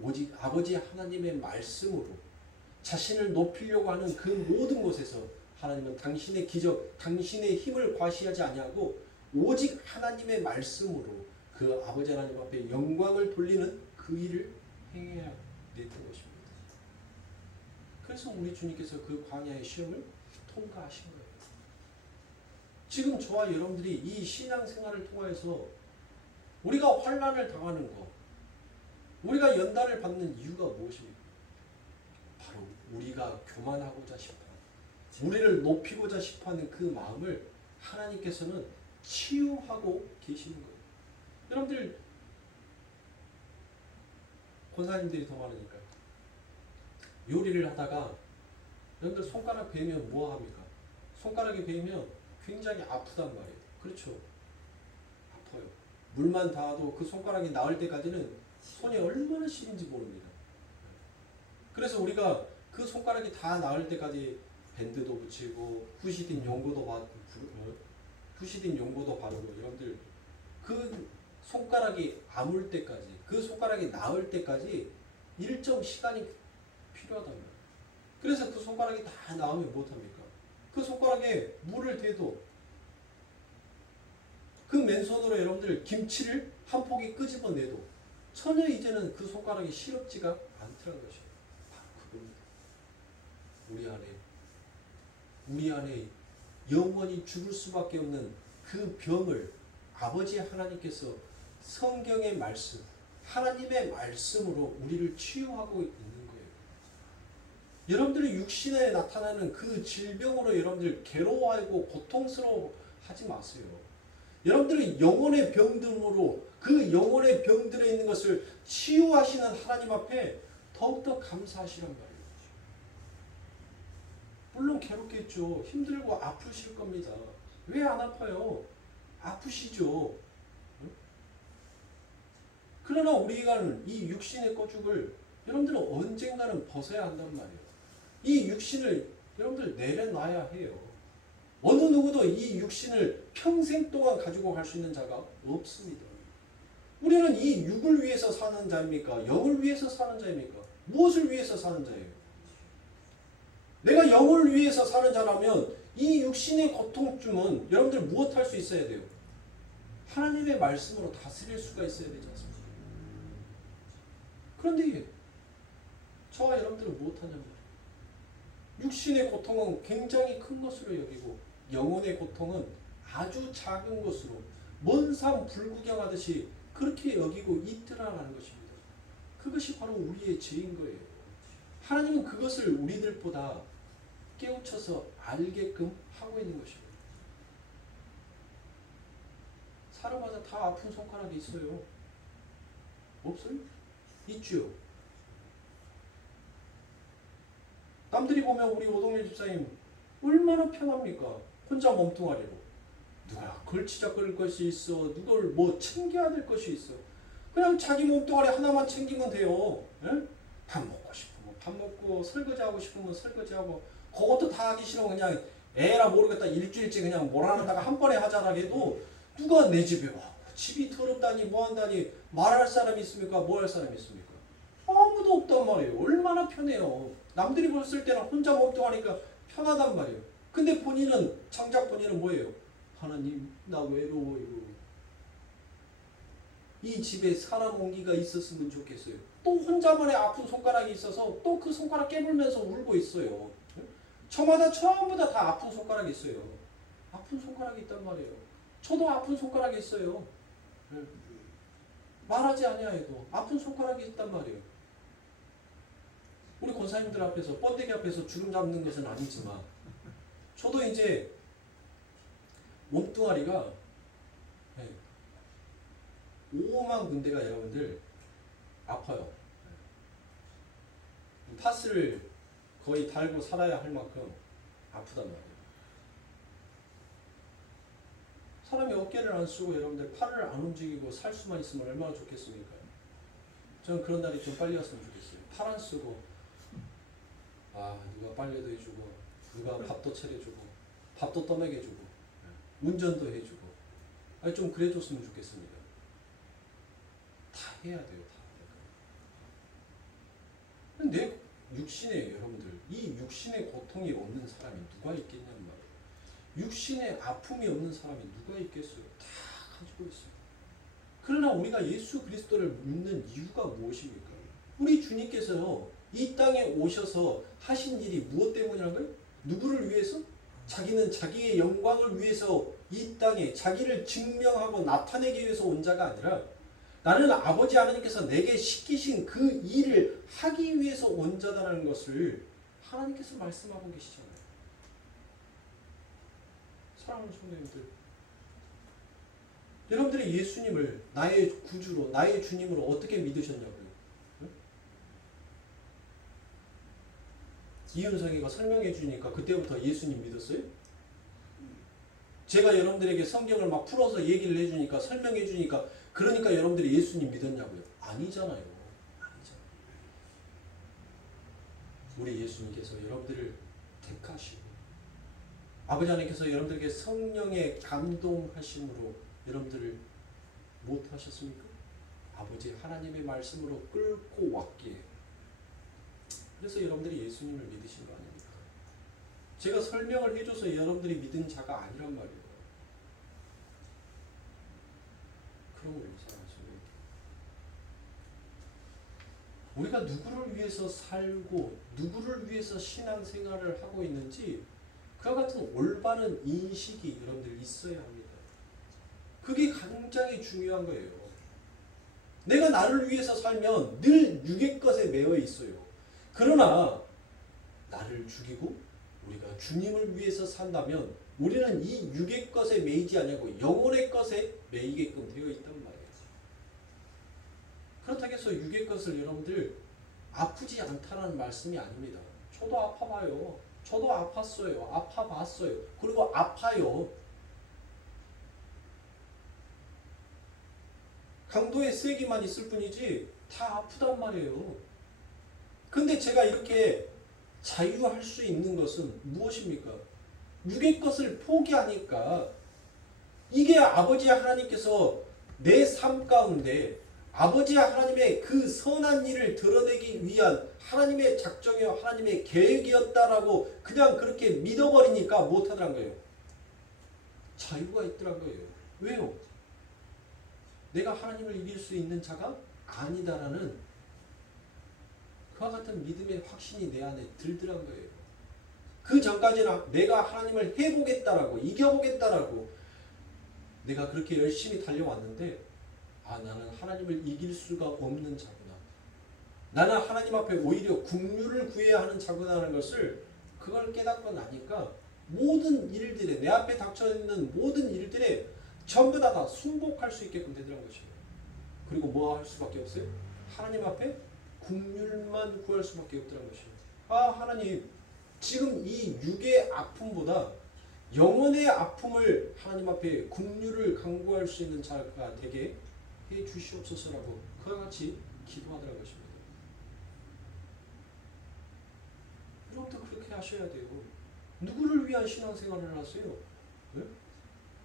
오직 아버지 하나님의 말씀으로 자신을 높이려고 하는 그 모든 곳에서 하나님은 당신의 기적, 당신의 힘을 과시하지 아니하고 오직 하나님의 말씀으로 그 아버지 하나님 앞에 영광을 돌리는 그 일을 행해야 됐던 것입니다. 그래서 우리 주님께서 그 광야의 시험을 통과하신 거예요. 지금 저와 여러분들이 이 신앙생활을 통해서 우리가 환난을 당하는 거, 우리가 연단을 받는 이유가 무엇입니까? 바로 우리가 교만하고자 싶어, 우리를 높이고자 싶어하는 그 마음을 하나님께서는 치유하고 계시는 거예요. 여러분들 권사님들이 더 많으니까 요리를 하다가 여러분들 손가락 베이면 뭐 합니까? 손가락이 베이면 굉장히 아프단 말이에요. 그렇죠? 아파요. 물만 닿아도 그 손가락이 나을 때까지는 손이 얼마나 시린지 모릅니다. 그래서 우리가 그 손가락이 다 나을 때까지 밴드도 붙이고 후시딘 용고도 바르고 여러분들 그 손가락이 아물 때까지, 그 손가락이 나을 때까지 일정 시간이 필요하단 말이에요. 그래서 그 손가락이 다 나으면 못합니까? 그 손가락에 물을 대도 그 맨손으로 여러분들 김치를 한 포기 끄집어내도 전혀 이제는 그 손가락이 시렵지가 않더라는 것이에요. 바로 그겁니다. 우리 안에 영원히 죽을 수밖에 없는 그 병을 아버지 하나님께서 성경의 말씀, 하나님의 말씀으로 우리를 치유하고 있는 거예요. 여러분들의 육신에 나타나는 그 질병으로 여러분들 괴로워하고 고통스러워 하지 마세요. 여러분들의 영혼의 병들므로 그 영혼의 병들에 있는 것을 치유하시는 하나님 앞에 더욱더 감사하시란 말이에요. 물론 괴롭겠죠. 힘들고 아프실 겁니다. 왜 안 아파요? 아프시죠. 그러나 우리가 이 육신의 꺼죽을 여러분들은 언젠가는 벗어야 한단 말이에요. 이 육신을 여러분들 내려놔야 해요. 어느 누구도 이 육신을 평생 동안 가지고 갈 수 있는 자가 없습니다. 우리는 이 육을 위해서 사는 자입니까? 영을 위해서 사는 자입니까? 무엇을 위해서 사는 자예요? 내가 영을 위해서 사는 자라면 이 육신의 고통쯤은 여러분들 무엇 할 수 있어야 돼요? 하나님의 말씀으로 다스릴 수가 있어야 되지 않습니까? 그런데 저와 여러분들은 무엇하냐면 육신의 고통은 굉장히 큰 것으로 여기고 영혼의 고통은 아주 작은 것으로 먼 산 불구경하듯이 그렇게 여기고 있더라라는 것입니다. 그것이 바로 우리의 죄인 거예요. 하나님은 그것을 우리들보다 깨우쳐서 알게끔 하고 있는 것입니다. 사람마다 다 아픈 손가락이 있어요. 없어요? 있죠. 남들이 보면 우리 오동일 집사님 얼마나 편합니까? 혼자 몸뚱아리로. 누가 걸치잡을 것이 있어. 누굴 뭐 챙겨야 될 것이 있어. 그냥 자기 몸뚱아리 하나만 챙기면 돼요. 예? 밥 먹고 싶으면 밥 먹고 설거지하고 싶으면 설거지하고 그것도 다 하기 싫으면 그냥 에라 모르겠다 일주일째 그냥 몰아놨다가 한 번에 하자라 해도 누가 내 집에 와 집이 더럽다니 뭐한다니 말할 사람이 있습니까? 뭐 할 사람이 있습니까? 아무도 없단 말이에요. 얼마나 편해요. 남들이 봤을 때는 혼자 몸뚱아리니까 편하단 말이에요. 근데 본인은 정작 본인은 뭐예요? 하나님 나 외로워요. 이 집에 사람 온기가 있었으면 좋겠어요. 또 혼자만의 아픈 손가락이 있어서 또 그 손가락 깨물면서 울고 있어요. 저마다 전부 다 아픈 손가락이 있어요. 아픈 손가락이 있단 말이에요. 저도 아픈 손가락이 있어요. 말하지 아니하여도 아픈 손가락이 있단 말이에요. 우리 권사님들 앞에서 번데기 앞에서 주름 잡는 것은 아니지만 저도 이제 몸뚱아리가 오만 군데가 여러분들 아파요. 파스를 거의 달고 살아야 할 만큼 아프단 말이에요. 사람이 어깨를 안 쓰고 여러분들 팔을 안 움직이고 살 수만 있으면 얼마나 좋겠습니까? 저는 그런 날이 좀 빨리 왔으면 좋겠어요. 팔 안 쓰고 누가 빨래도 해주고 누가 밥도 차려주고 밥도 떠먹여주고 운전도 해주고 좀 그래줬으면 좋겠습니다. 다 해야 돼요. 다. 내 육신에 여러분들 이 육신의 고통이 없는 사람이 누가 있겠냔 말이에요. 육신의 아픔이 없는 사람이 누가 있겠어요. 다 가지고 있어요. 그러나 우리가 예수 그리스도를 믿는 이유가 무엇입니까? 우리 주님께서 이 땅에 오셔서 하신 일이 무엇 때문이라는 거예요? 누구를 위해서? 자기는 자기의 영광을 위해서 이 땅에 자기를 증명하고 나타내기 위해서 온 자가 아니라 나는 아버지 하나님께서 내게 시키신 그 일을 하기 위해서 온 자다라는 것을 하나님께서 말씀하고 계시잖아요. 사랑하는 성도님들, 여러분들이 예수님을 나의 구주로, 나의 주님으로 어떻게 믿으셨냐고요? 응? 이윤성이가 설명해 주니까 그때부터 예수님 믿었어요? 제가 여러분들에게 성경을 막 풀어서 얘기를 해주니까, 설명해 주니까, 그러니까 여러분들이 예수님 믿었냐고요? 아니잖아요. 아니잖아요. 우리 예수님께서 여러분들을 택하시고 아버지 하나님께서 여러분들에게 성령의 감동하심으로 여러분들을 못하셨습니까? 아버지 하나님의 말씀으로 끌고 왔기에. 그래서 여러분들이 예수님을 믿으신 거 아닙니까? 제가 설명을 해줘서 여러분들이 믿은 자가 아니란 말이에요. 그러므로 사랑하시는 우리가 누구를 위해서 살고 누구를 위해서 신앙생활을 하고 있는지 그와 같은 올바른 인식이 여러분들 있어야 합니다. 그게 굉장히 중요한 거예요. 내가 나를 위해서 살면 늘 육의 것에 매여 있어요. 그러나 나를 죽이고 우리가 주님을 위해서 산다면 우리는 이 육의 것에 매이지 않냐고 영혼의 것에 매이게끔 되어 있단 말이에요. 그렇다고 해서 육의 것을 여러분들 아프지 않다는 말씀이 아닙니다. 저도 아파봐요. 저도 아팠어요. 아파봤어요. 그리고 아파요. 강도의 세기만 있을 뿐이지 다 아프단 말이에요. 근데 제가 이렇게 자유할 수 있는 것은 무엇입니까? 육의 것을 포기하니까 이게 아버지 하나님께서 내 삶 가운데 아버지 하나님의 그 선한 일을 드러내기 위한 하나님의 작정이요 하나님의 계획이었다라고 그냥 그렇게 믿어버리니까 못하더란 거예요. 자유가 있더란 거예요. 왜요? 내가 하나님을 이길 수 있는 자가 아니다라는 그와 같은 믿음의 확신이 내 안에 들더란 거예요. 그 전까지는 내가 하나님을 해보겠다라고 이겨보겠다라고 내가 그렇게 열심히 달려왔는데 나는 하나님을 이길 수가 없는 자구나. 나는 하나님 앞에 오히려 긍휼을 구해야 하는 자구나라는 것을 그걸 깨닫고 나니까 모든 일들에 내 앞에 닥쳐있는 모든 일들에 전부 다 순복할 수 있게끔 되더란 것이에요. 그리고 뭐 할 수밖에 없어요? 하나님 앞에 긍휼만 구할 수밖에 없더란 것이에요. 하나님 지금 이 육의 아픔보다 영혼의 아픔을 하나님 앞에 긍휼을 간구할 수 있는 자가 되게 해 주시옵소서라고 그와 같이 기도하더란 것입니다. 여러분도 그렇게 하셔야 돼요. 누구를 위한 신앙생활을 하세요? 네?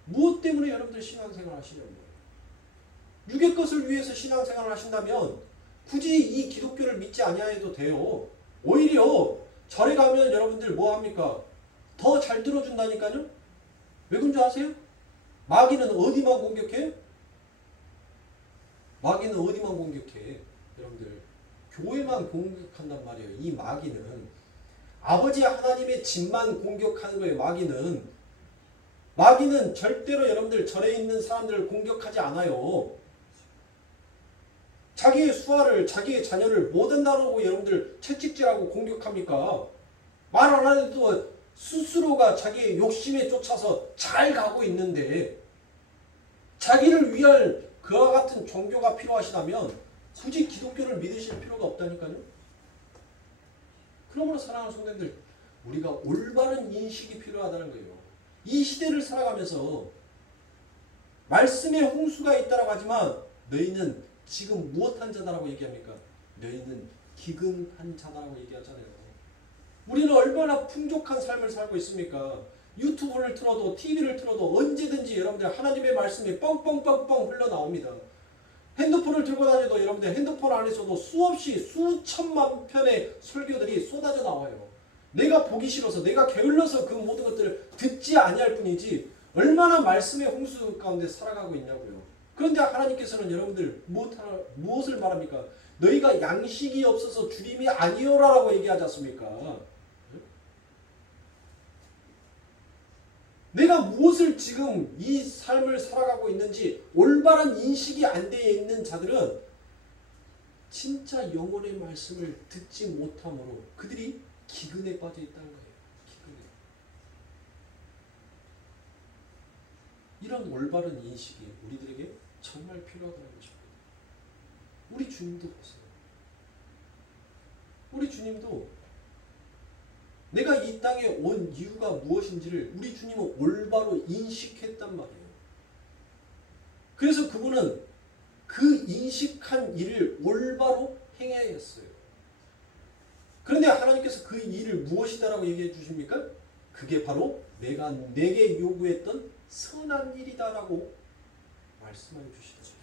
무엇 때문에 여러분들 신앙생활 하시냐고요. 육의 것을 위해서 신앙생활을 하신다면 굳이 이 기독교를 믿지 아니해도 돼요. 오히려 절에 가면 여러분들 뭐 합니까? 더 잘 들어준다니까요. 왜 그런 줄 아세요? 마귀는 어디만 공격해요? 마귀는 어디만 공격해? 여러분들 교회만 공격한단 말이에요. 이 마귀는 아버지 하나님의 집만 공격하는 거예요. 마귀는 절대로 여러분들 절에 있는 사람들을 공격하지 않아요. 자기의 수하를 자기의 자녀를 못한다고 여러분들 채찍질하고 공격합니까? 말 안 해도 스스로가 자기의 욕심에 쫓아서 잘 가고 있는데 자기를 위할 그와 같은 종교가 필요하시다면 굳이 기독교를 믿으실 필요가 없다니까요. 그러므로 사랑하는 성도님들 우리가 올바른 인식이 필요하다는 거예요. 이 시대를 살아가면서 말씀의 홍수가 있다라고 하지만 너희는 지금 무엇한 자다라고 얘기합니까? 너희는 기근한 자다라고 얘기하잖아요. 우리는 얼마나 풍족한 삶을 살고 있습니까? 유튜브를 틀어도 TV를 틀어도 언제든지 여러분들 하나님의 말씀이 뻥뻥뻥뻥 흘러나옵니다. 핸드폰을 들고 다녀도 여러분들 핸드폰 안에서도 수없이 수천만 편의 설교들이 쏟아져 나와요. 내가 보기 싫어서 내가 게을러서 그 모든 것들을 듣지 아니할 뿐이지 얼마나 말씀의 홍수 가운데 살아가고 있냐고요. 그런데 하나님께서는 여러분들 무엇을 말합니까? 너희가 양식이 없어서 주림이 아니오라라고 얘기하지 않습니까? 내가 무엇을 지금 이 삶을 살아가고 있는지 올바른 인식이 안 되어 있는 자들은 진짜 영혼의 말씀을 듣지 못함으로 그들이 기근에 빠져 있다는 거예요. 기근에. 이런 올바른 인식이 우리들에게 정말 필요하다는 것입니다. 우리 주님도 보세요. 우리 주님도 내가 이 땅에 온 이유가 무엇인지를 우리 주님은 올바로 인식했단 말이에요. 그래서 그분은 그 인식한 일을 올바로 행해야 했어요. 그런데 하나님께서 그 일을 무엇이다라고 얘기해 주십니까? 그게 바로 내가 내게 요구했던 선한 일이다라고 말씀해 주시더라고요.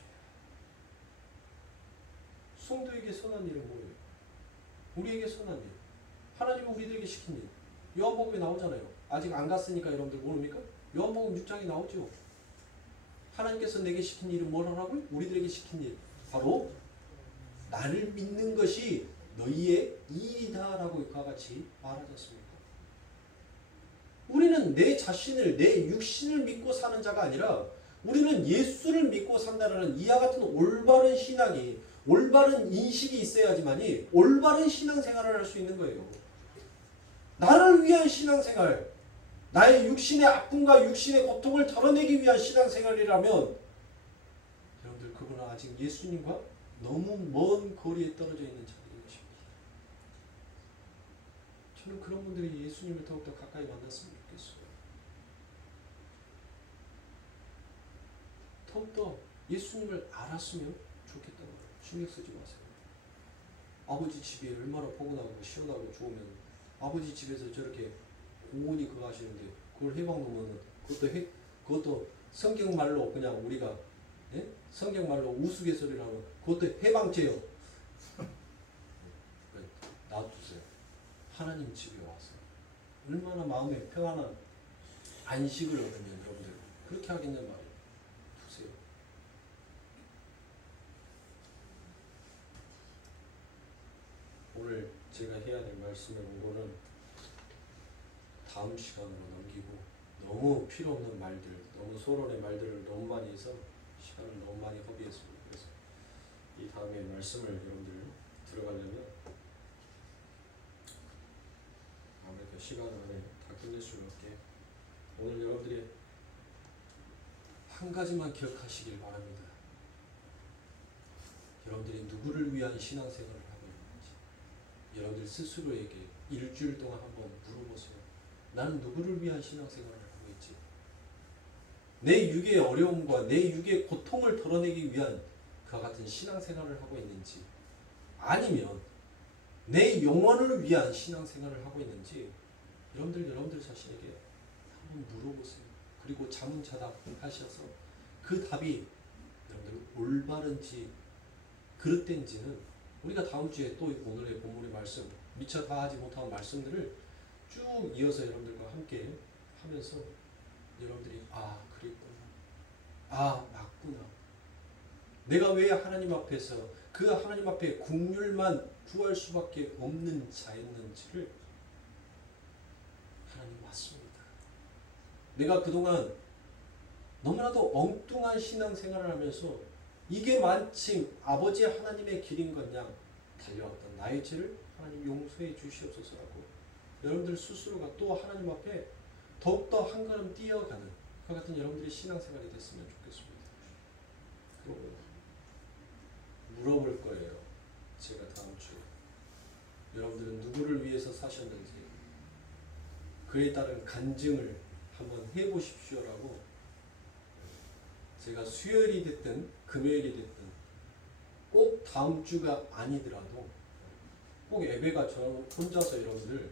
성도에게 선한 일은 뭐예요? 우리에게 선한 일. 하나님은 우리들에게 시킨 일. 요한복음에 나오잖아요. 아직 안 갔으니까 여러분들 모릅니까? 요한복음 6장에 나오죠. 하나님께서 내게 시킨 일은 뭐라고요? 우리들에게 시킨 일. 바로 나를 믿는 것이 너희의 일이다라고 그와 같이 말하지 않습니까? 우리는 내 자신을, 내 육신을 믿고 사는 자가 아니라 우리는 예수를 믿고 산다는 이와 같은 올바른 신앙이, 올바른 인식이 있어야지만이 올바른 신앙생활을 할 수 있는 거예요. 나를 위한 신앙생활, 나의 육신의 아픔과 육신의 고통을 덜어내기 위한 신앙생활이라면 여러분들 그분은 아직 예수님과 너무 먼 거리에 떨어져 있는 자들인 것입니다. 저는 그런 분들이 예수님을 더욱더 가까이 만났으면 좋겠어요. 더욱더 예수님을 알았으면 좋겠다는 거예요. 신경 쓰지 마세요. 아버지 집이 얼마나 포근하고 시원하고 좋으면 아버지 집에서 저렇게 고온이 그거 하시는데 그걸 해방 놓으면 그것도 성경 말로 그냥 우리가 성경 말로 우스갯소리라면 그것도 해방죄요. 놔두세요. 하나님 집에 와서 얼마나 마음에 평안한 안식을 얻으면 여러분들 그렇게 하겠냐 말이에요. 두세요. 오늘 제가 해야 될 말씀의 원고는 다음 시간으로 넘기고 너무 필요 없는 말들, 너무 소론의 말들을 너무 많이 해서 시간을 너무 많이 허비했습니다. 그래서 이 다음에 말씀을 여러분들 들어가려면 아무래도 시간 안에 다 끝낼 수밖에. 오늘 여러분들이 한 가지만 기억하시길 바랍니다. 여러분들이 누구를 위한 신앙생활을 하고 있는지 여러분들 스스로에게 일주일 동안 한번 물어보세요. 나는 누구를 위한 신앙생활을 하고 있지? 내 육의 어려움과 내 육의 고통을 덜어내기 위한 그와 같은 신앙생활을 하고 있는지, 아니면 내 영혼을 위한 신앙생활을 하고 있는지 여러분들 자신에게 한번 물어보세요. 그리고 자문자답 하셔서 그 답이 여러분들 올바른지 그릇된지는 우리가 다음 주에 또 오늘의 본문의 말씀, 미처 다 하지 못한 말씀들을 쭉 이어서 여러분들과 함께 하면서 여러분들이 그랬구나, 맞구나, 내가 왜 하나님 앞에서 그 하나님 앞에 긍휼만 구할 수밖에 없는 자였는지를, 하나님 맞습니다. 내가 그동안 너무나도 엉뚱한 신앙생활을 하면서 이게 마침 아버지 하나님의 길인 것 양 달려왔던 나의 죄를 하나님 용서해 주시옵소서라고 여러분들 스스로가 또 하나님 앞에 더욱더 한 걸음 뛰어가는 그 같은 여러분들의 신앙생활이 됐으면 좋겠습니다. 그리고 물어볼 거예요. 제가 다음 주에 여러분들은 누구를 위해서 사셨는지 그에 따른 간증을 한번 해보십시오라고 제가 수요일이 됐든 금요일이 됐든 꼭 다음 주가 아니더라도 꼭 예배가 저 혼자서 여러분들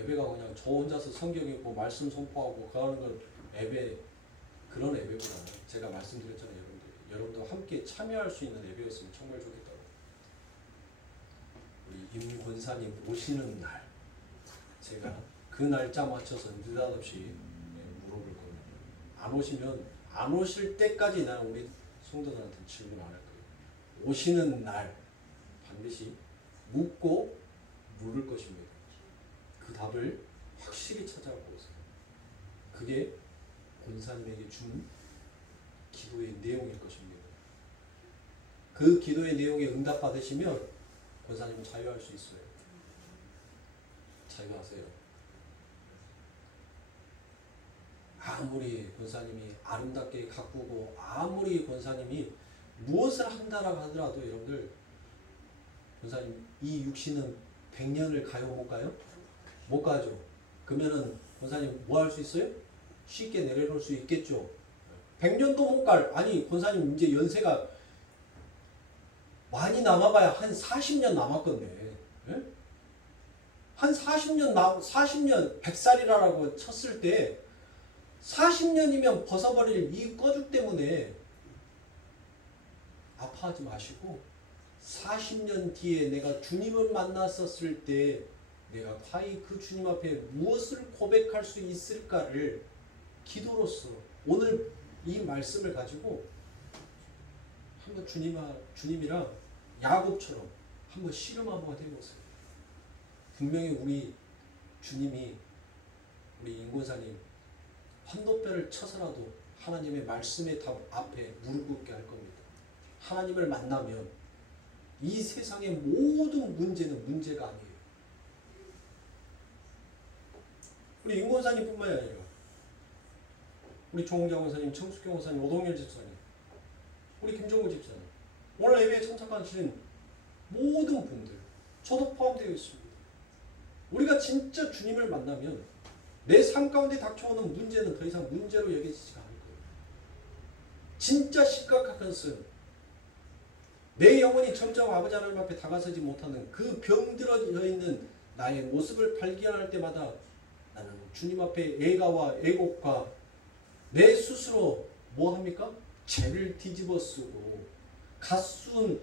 예배가 그냥 저 혼자서 성경 읽고 말씀 선포하고 그러는 건 예배, 그런 예배보다는 제가 말씀드렸잖아요. 여러분도 함께 참여할 수 있는 예배였으면 정말 좋겠다고. 우리 임 권사님 오시는 날 제가 그 날짜 맞춰서 느닷없이 물어볼 겁니다. 안 오시면 안 오실 때까지 난 우리 성도들한테 질문 안 할 거예요. 오시는 날 반드시 묻고 물을 것입니다. 그 답을 확실히 찾아보세요. 그게 준 기도의 내용일 것입니다. 그 기도의 내용에 응답받으시면 권사님은 자유할 수 있어요. 자유하세요. 아무리 권사님이 아름답게 가꾸고 아무리 권사님이 무엇을 한다라고 하더라도 여러분들, 권사님 이 육신은 100년을 가요 못 가요? 못 가죠. 그러면은 권사님 뭐 할 수 있어요? 쉽게 내려놓을 수 있겠죠. 100년도 못 갈. 아니 권사님 이제 연세가 많이 남아봐야 한 40년 남았건데, 예? 한 40년 100살이라고 쳤을 때 40년이면 벗어버릴 이 꺼죽 때문에 아파하지 마시고 40년 뒤에 내가 주님을 만났었을 때 내가 과히 그 주님 앞에 무엇을 고백할 수 있을까를 기도로서 오늘 이 말씀을 가지고 한번 주님이랑 야곱처럼 한번 씨름 한번 해보세요. 분명히 우리 주님이 우리 인권사님 환도뼈를 쳐서라도 하나님의 말씀의 답 앞에 무릎 꿇게 할 겁니다. 하나님을 만나면 이 세상의 모든 문제는 문제가 아니에요. 우리 인권사님 뿐만이 아니라 우리 조홍장 원사님, 청숙경 원사님, 오동열 집사님, 우리 김종우 집사님, 오늘 예배에 참석하시는 모든 분들, 저도 포함되어 있습니다. 우리가 진짜 주님을 만나면 내 삶 가운데 닥쳐오는 문제는 더 이상 문제로 여겨지지가 않을 거예요. 진짜 심각한 것은 내 영혼이 점점 아버지 하나님 앞에 다가서지 못하는 그 병들어져 있는 나의 모습을 발견할 때마다 나는 주님 앞에 애가와 애곡과 내 스스로 뭐합니까? 죄를 뒤집어 쓰고 갓순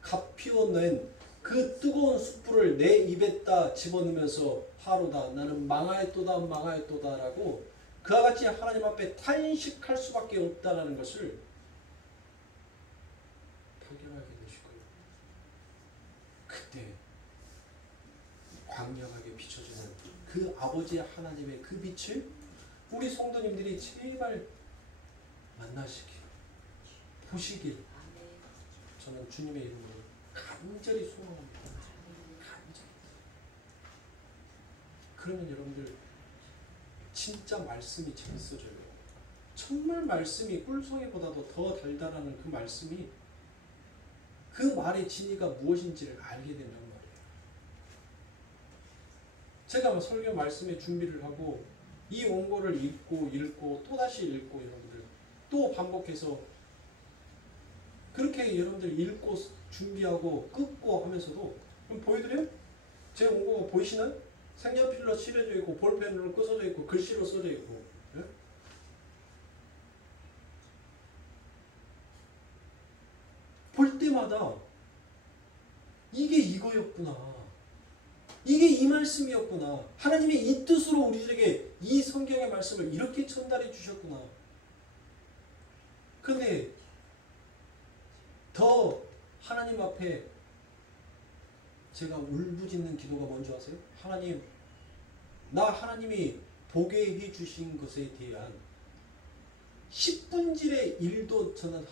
갓 피워낸 그 뜨거운 숯불을 내 입에다 집어넣으면서 화로다 나는 망하였도다 라고 그와 같이 하나님 앞에 탄식할 수밖에 없다라는 것을 발견하게 되실 거예요. 그때 광명하게 비춰주는 그 아버지 하나님의 그 빛을 우리 성도님들이 제발 만나시길, 보시길 저는 주님의 이름으로 간절히 소망합니다. 간절히. 그러면 여러분들 진짜 말씀이 재밌어져요. 정말 말씀이 꿀송이보다도 더 달달한 그 말씀이 그 말의 진리가 무엇인지를 알게 된단 말이에요. 제가 설교 말씀의 준비를 하고 이 원고를 읽고 또다시 읽고 여러분들 또 반복해서 그렇게 여러분들 읽고 준비하고 끊고 하면서도 그럼 보여드려요? 제 원고가 보이시나요? 색연필로 칠해져 있고 볼펜으로 써져 있고 글씨로 써져 있고 예? 볼 때마다 이게 이거였구나. 이게 이 말씀이었구나. 하나님의 이 뜻으로 우리들에게 이 성경의 말씀을 이렇게 전달해 주셨구나. 근데 더 하나님 앞에 제가 울부짖는 기도가 뭔지 아세요? 하나님, 나 하나님이 보게 해주신 것에 대한 10분질의 1도 저는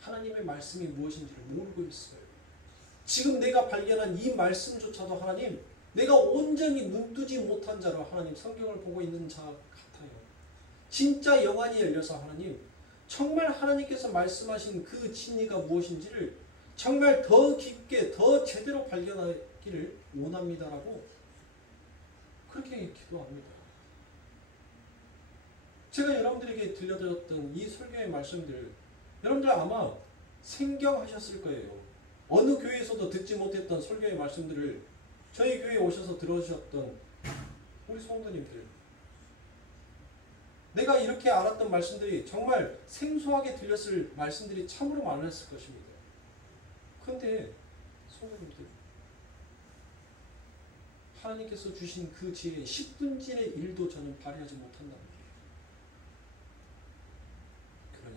하나님의 말씀이 무엇인지를 모르고 있어요. 지금 내가 발견한 이 말씀조차도 하나님, 내가 온전히 눈뜨지 못한 자로 하나님 성경을 보고 있는 자 같아요. 진짜 영안이 열려서 하나님, 정말 하나님께서 말씀하신 그 진리가 무엇인지를 정말 더 깊게 더 제대로 발견하기를 원합니다라고 그렇게 기도합니다. 제가 여러분들에게 들려드렸던 이 설교의 말씀들 여러분들 아마 생경하셨을 거예요. 어느 교회에서도 듣지 못했던 설교의 말씀들을 저희 교회에 오셔서 들어주셨던 우리 성도님들, 내가 이렇게 알았던 말씀들이 정말 생소하게 들렸을 말씀들이 참으로 많았을 것입니다. 그런데 성도님들, 하나님께서 주신 그 지혜의 10분질의 1도 저는 발휘하지 못한다는 거예요. 그러니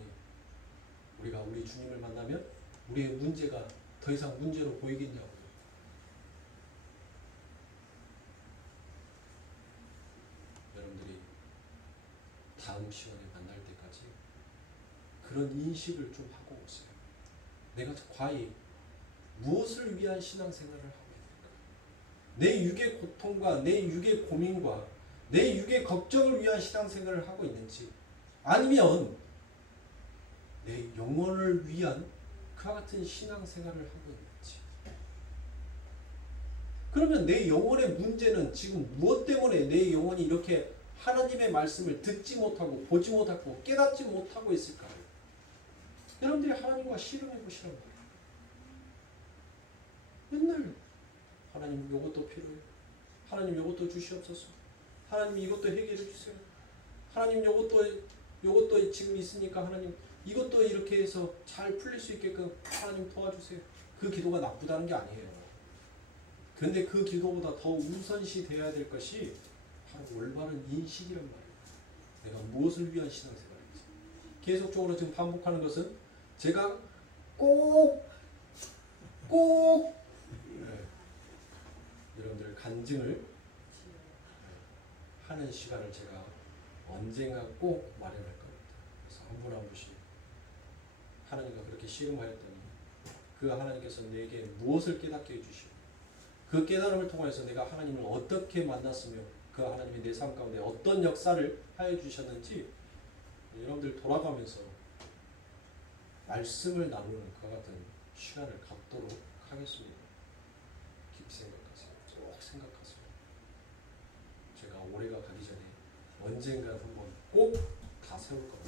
우리가 우리 주님을 만나면 우리의 문제가 더 이상 문제로 보이겠냐고요. 여러분들이 다음 시간에 만날 때까지 그런 인식을 좀 하고 오세요. 내가 과연 무엇을 위한 신앙생활을 하고 있는가? 내 육의 고통과 내 육의 고민과 내 육의 걱정을 위한 신앙생활을 하고 있는지, 아니면 내 영혼을 위한 그와 같은 신앙생활을 하고 있는지. 그러면 내 영혼의 문제는 지금 무엇 때문에 내 영혼이 이렇게 하나님의 말씀을 듣지 못하고 보지 못하고 깨닫지 못하고 있을까요? 여러분들이 하나님과 씨름해 보시란 말이에요. 맨날 하나님 이것도 필요해요. 하나님 이것도 주시옵소서. 하나님 이것도 해결해 주세요. 하나님 이것도 지금 있으니까 하나님 이것도 이렇게 해서 잘 풀릴 수 있게끔 하나님 도와주세요. 그 기도가 나쁘다는 게 아니에요. 그런데 그 기도보다 더 우선시 되어야 될 것이 바로 올바른 인식이란 말이에요. 내가 무엇을 위한 신앙생활인지. 계속적으로 지금 반복하는 것은 제가 꼭 여러분들 간증을 하는 시간을 제가 언젠가 꼭 마련할 겁니다. 그래서 한 분 한 분씩 하나님과 그렇게 씨름하였더니 그 하나님께서 내게 무엇을 깨닫게 해주시고 그 깨달음을 통해서 내가 하나님을 어떻게 만났으며 그 하나님이 내 삶 가운데 어떤 역사를 하여 주셨는지 여러분들 돌아가면서 말씀을 나누는 그와 같은 시간을 갖도록 하겠습니다. 깊이 생각하세요. 쭉 생각하세요. 제가 올해가 가기 전에 언젠가 한번 꼭 다 세울 겁니다.